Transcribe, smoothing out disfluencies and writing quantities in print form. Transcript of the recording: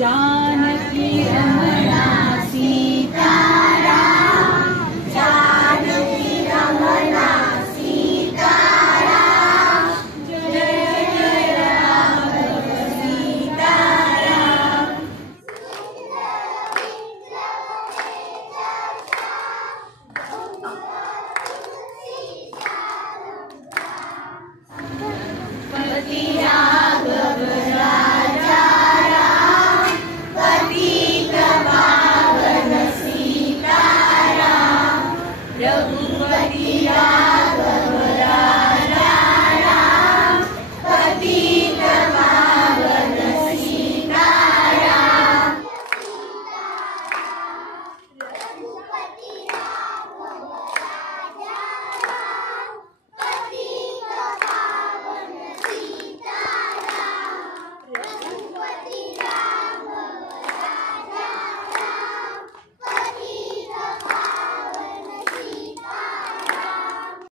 जानकी रमणा सीताराम, जानकी रमणा सीताराम, जय जय राम सीताराम। पति राघव राजा राम, पतित पावन सीताराम, प्रभु